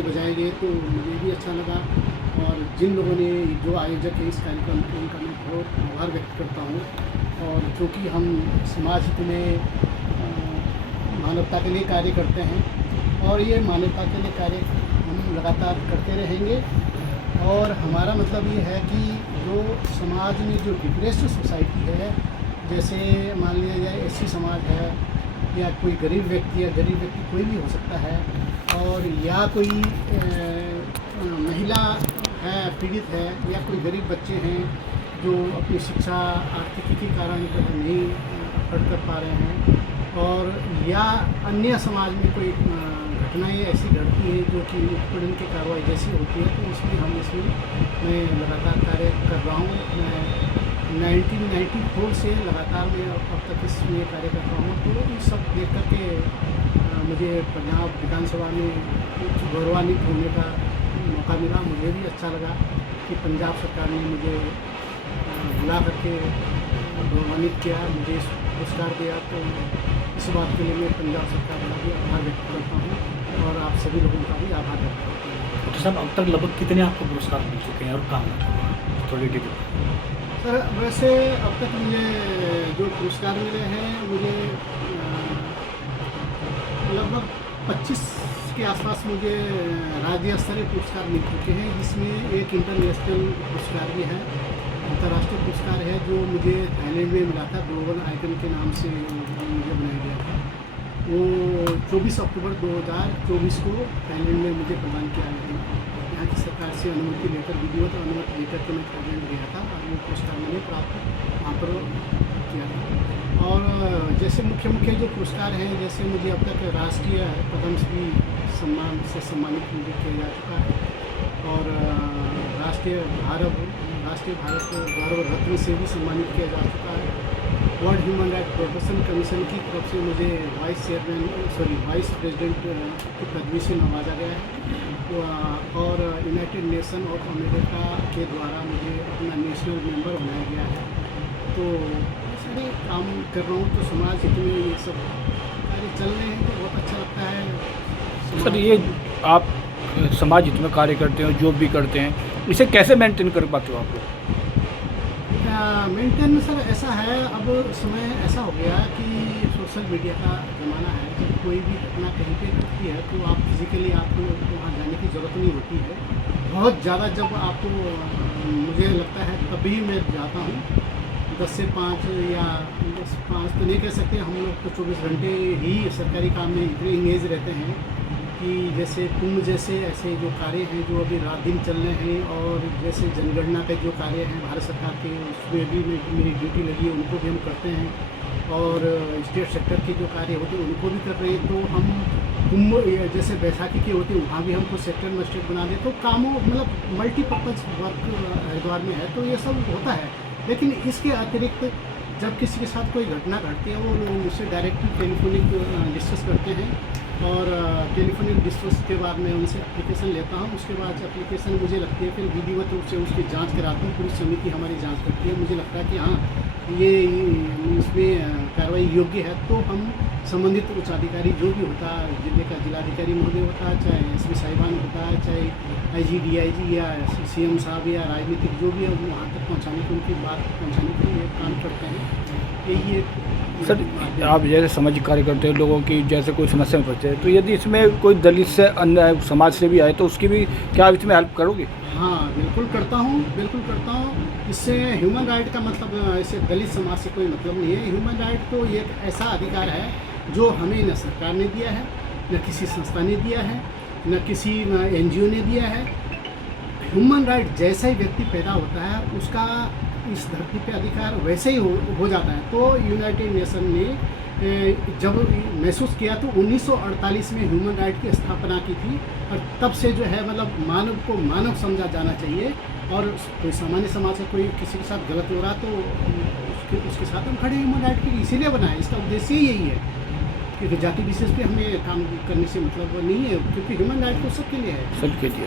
बाजे बजाएंगे तो मुझे भी अच्छा लगा। और जिन लोगों ने जो आयोजक है इस कार्यक्रम के, उनका मैं बहुत आभार व्यक्त करता हूँ। और क्योंकि हम समाज हित में मानवता के लिए कार्य करते हैं और ये मानवता के लिए कार्य हम लगातार करते रहेंगे। और हमारा मतलब ये है कि जो समाज में जो डिप्रेस्ड सोसाइटी है, जैसे मान लिया जाए एससी समाज है या कोई गरीब व्यक्ति कोई भी हो सकता है, और या कोई महिला है पीड़ित है, या कोई गरीब बच्चे हैं जो अपनी शिक्षा आर्थिकी के कारण जो है नहीं अफोर्ड कर पा रहे हैं, और या अन्य समाज में कोई घटनाएँ ऐसी घटती हैं जो कि उत्पीड़न की कार्रवाई जैसी होती है, तो इसलिए हम इसमें मैं लगातार कार्य कर रहा हूँ। मैं 1994 से लगातार मैं अब तक इसमें कार्य कर रहा हूँ। तो ये सब देख कर के मुझे पंजाब विधानसभा में गौरवान्वित होने का मौका मिला। मुझे भी अच्छा लगा कि पंजाब सरकार ने मुझे बुला करके गौरवान्वित किया, मुझे पुरस्कार दिया। तो इस बात के लिए मैं पंजाब सरकार का भी आभार व्यक्त करता हूँ और आप सभी लोगों का भी आभार व्यक्त करता हूँ। तो सर अब तक लगभग कितने आपको पुरस्कार मिल चुके हैं और कहाँ थोड़ी डिटेल? सर वैसे अब तक मुझे जो पुरस्कार मिले हैं, मुझे लगभग 25 के आसपास मुझे राज्य स्तरीय पुरस्कार मिल चुके हैं, जिसमें एक इंटरनेशनल पुरस्कार भी है, अंतर्राष्ट्रीय पुरस्कार है जो मुझे थाईलैंड में मिला था। ग्लोबल आइकन के नाम से मुझे बनाया गया था। वो 24 अक्टूबर 2024 को थाईलैंड में मुझे प्रदान किया गया था। यहाँ की सरकार से अनुमति लेकर, विधिवत अनुमति लेकर के मैं थाईलैंड गया था और वो पुरस्कार मैंने प्राप्त वहाँ पर किया था। और जैसे मुख्य जो पुरस्कार हैं, जैसे मुझे अब तक राष्ट्रीय पद्मश्री सम्मान से सम्मानित मुझे किया जा चुका है, और राष्ट्रीय भारत गौरव रत्न से भी सम्मानित किया जा चुका है। World human right protection commission की तरफ से मुझे वाइस प्रेसिडेंट की पदवी से नवाजा गया है, और यूनाइटेड नेशन ऑफ अमेरिका के द्वारा मुझे अपना नेशनल मेंबर बनाया गया है। तो सारे काम कर रहा हूँ, तो समाज हित में ये सब कार्य चल रहे हैं, तो बहुत अच्छा लगता है। सर ये आप समाज हित में कार्य करते हो, जॉब भी करते हैं, इसे कैसे मेंटेन कर पाते हो आप लोग? मेंटेन सर ऐसा है, अब समय ऐसा हो गया कि सोशल मीडिया का ज़माना है। जब कोई भी घटना कहीं पे घटती है तो आप फिजिकली आपको वहाँ जाने की ज़रूरत नहीं होती है। बहुत ज़्यादा जब आपको मुझे लगता है तभी मैं जाता हूँ। 10 से 5 या 5 तो नहीं कह सकते, हम लोग तो 24 घंटे ही सरकारी काम में इतने इंगेज रहते हैं कि जैसे कुंभ जैसे ऐसे जो कार्य हैं जो अभी रात दिन चल रहे हैं, और जैसे जनगणना के जो कार्य हैं भारत सरकार के, उसमें भी मेरी ड्यूटी लगी है, उनको भी हम करते हैं। और स्टेट सेक्टर के जो कार्य होते हैं उनको भी कर रहे हैं। तो हम कुंभ जैसे बैसाखी के होते हैं वहाँ भी हमको सेक्टर मजिस्ट्रेट बना दें, तो कामों मतलब मल्टीपर्पज़ वर्क हरिद्वार में है, तो ये सब होता है। लेकिन इसके अतिरिक्त जब किसी के साथ कोई घटना घटती है, वो लोग मुझसे डायरेक्टली टेलीफोनिक डिस्कस करते हैं, और टेलीफोनिक डिस्कस के बाद मैं उनसे एप्लीकेशन लेता हूँ। उसके बाद एप्लीकेशन मुझे लगती है, फिर विधिवत रूप से उसकी जांच कराता हूँ। पूरी समिति हमारी जांच करती है, मुझे लगता है कि हाँ ये इसमें कार्रवाई योग्य है, तो हम संबंधित उच्च अधिकारी जो भी होता है, जिले का जिलाधिकारी महोदय होता है, चाहे एसपी साहिबान होता है, चाहे आईजी डीआईजी या सीएम साहब या राजनीतिक जो भी है, वहाँ तक पहुँचाने की, उनकी बात पहुँचाने के लिए काम करते हैं। यही एक सर आप जैसे सामाजिक कार्य करते हैं, लोगों की जैसे कोई समस्या में फंसते हैं, तो यदि इसमें कोई दलित से अन्य समाज से भी आए तो उसकी भी क्या आप इसमें हेल्प करोगे? हाँ बिल्कुल करता हूँ, बिल्कुल करता हूँ। इससे ह्यूमन राइट का मतलब ऐसे दलित समाज से कोई मतलब नहीं है। ह्यूमन राइट तो एक ऐसा अधिकार है जो हमें न सरकार ने दिया है, न किसी संस्था ने दिया है, न किसी एनजीओ ने दिया है। ह्यूमन राइट जैसा ही व्यक्ति पैदा होता है उसका इस धरती पे अधिकार वैसे ही हो जाता है। तो यूनाइटेड नेशन ने जब महसूस किया तो 1948 में ह्यूमन राइट की स्थापना की थी, और तब से जो है मतलब मानव को मानव समझा जाना चाहिए, और कोई सामान्य समाज से कोई किसी के साथ गलत हो रहा तो उसके साथ हम खड़े ह्यूमन राइट के लिए इसीलिए बनाए। इसका उद्देश्य ही यही है, क्योंकि जाति विशेष पे हमें काम करने से मतलब नहीं है, क्योंकि ह्यूमन राइट तो सबके लिए है, सबके लिए।